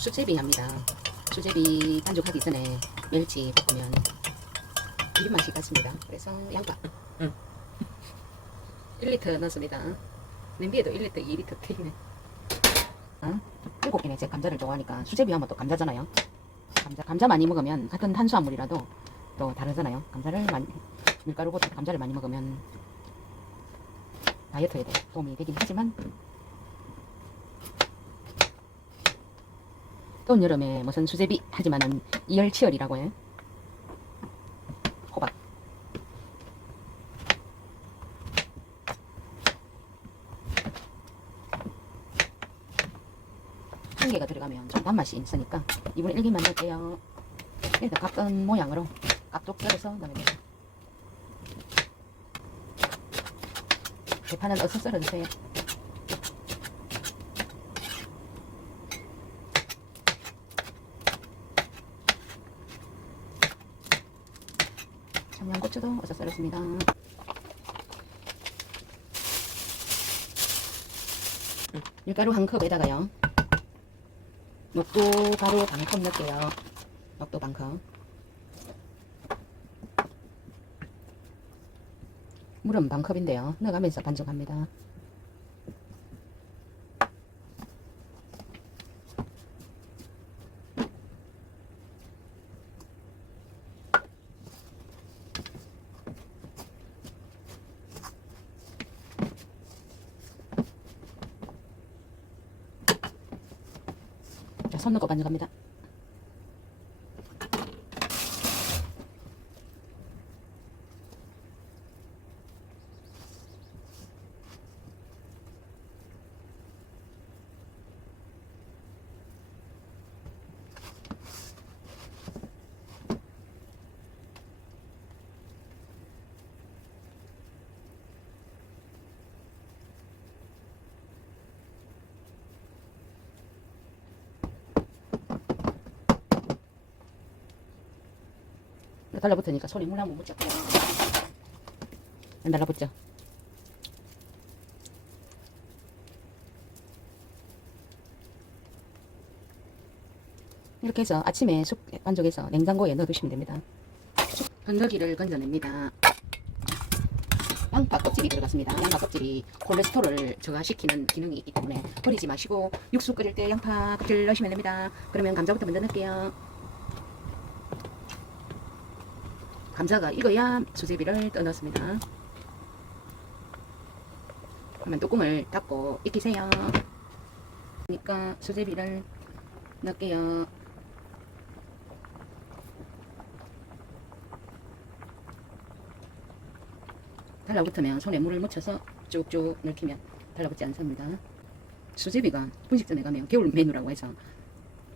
수제비 합니다. 수제비 반죽하기 전에 멸치 볶으면 비린 맛이 같습니다. 그래서 양파 응. 1리터 넣습니다. 냄비에도 1리터, 2리터 튀기네. 어? 일곱 개네. 제가 감자를 좋아하니까 수제비 하면 또 감자잖아요. 감자, 감자 많이 먹으면 같은 탄수화물이라도 또 다르잖아요. 감자를 많이 밀가루보다 감자를 많이 먹으면 다이어트에도 도움이 되긴 하지만 또 여름에 무슨 수제비 하지만은 이열치열이라고 해. 호박. 한 개가 들어가면 좀 단맛이 있으니까 이번에 1개만 넣을게요. 일단 각던 모양으로 깍둑 썰어서 넣으면 돼요. 대파는 어서 썰어주세요. 양고추도 어서 썰었습니다. 밀가루 한 컵에다가요. 녹두 가루 반 컵 넣을게요. 녹두 반 컵. 물은 반 컵인데요. 넣어가면서 반죽합니다. 자, 손 넣고 반죽합니다. 달라붙으니까 손이 물 한번 묻죠. 안 달라붙죠. 이렇게 해서 아침에 숙 반죽해서 냉장고에 넣어두시면 됩니다. 건더기를 건져냅니다. 양파 껍질이 들어갔습니다. 양파 껍질이 콜레스테롤을 저하시키는 기능이 있기 때문에 버리지 마시고 육수 끓일 때 양파 껍질 넣으시면 됩니다. 그러면 감자부터 먼저 넣을게요. 감자가 익어야 수제비를 떠넣습니다. 그러면 뚜껑을 닫고 익히세요. 그러니까 수제비를 넣을게요. 달라붙으면 손에 물을 묻혀서 쭉쭉 넣기면 달라붙지 않습니다. 수제비가 분식점에 가면 겨울 메뉴라고 해서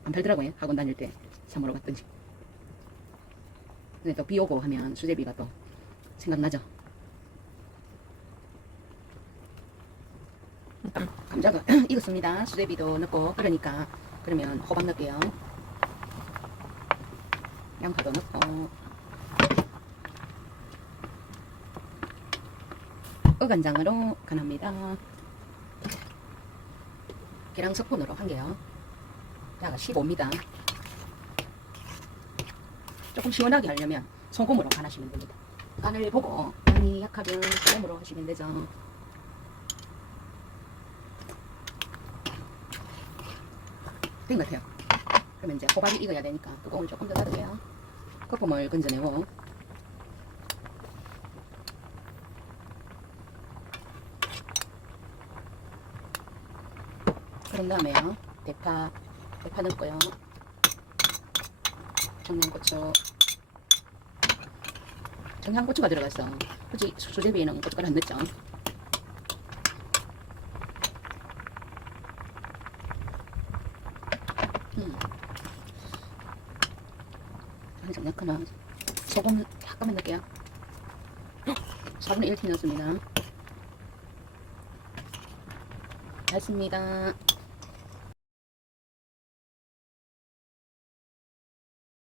안 팔더라고요. 학원 다닐 때 사 먹으러 갔던지. 근데 또 비 오고 하면 수제비가 또 생각나죠. 감자가 익었습니다. 수제비도 넣고 그러니까 그러면 호박 넣을게요. 양파도 넣고 어간장으로 간합니다. 계량 스푼으로 한 개요. 자가 15입니다. 조금 시원하게 하려면 소금으로 간하시면 됩니다. 간을 보고 간이 약하면 소금으로 하시면 되죠. 된 것 같아요. 그러면 이제 호박이 익어야 되니까 뚜껑을 조금 더 닫을게요. 거품을 건져내고 그런 다음에요. 대파, 대파 넣고요. 청양고추. 청양고추가 들어갔어. 굳이 수- 수제비에는 고춧가루 안 넣죠. 음. 간이 약하면 소금 약간만 넣을게요. 4분의 1티 넣었습니다. 됐습니다.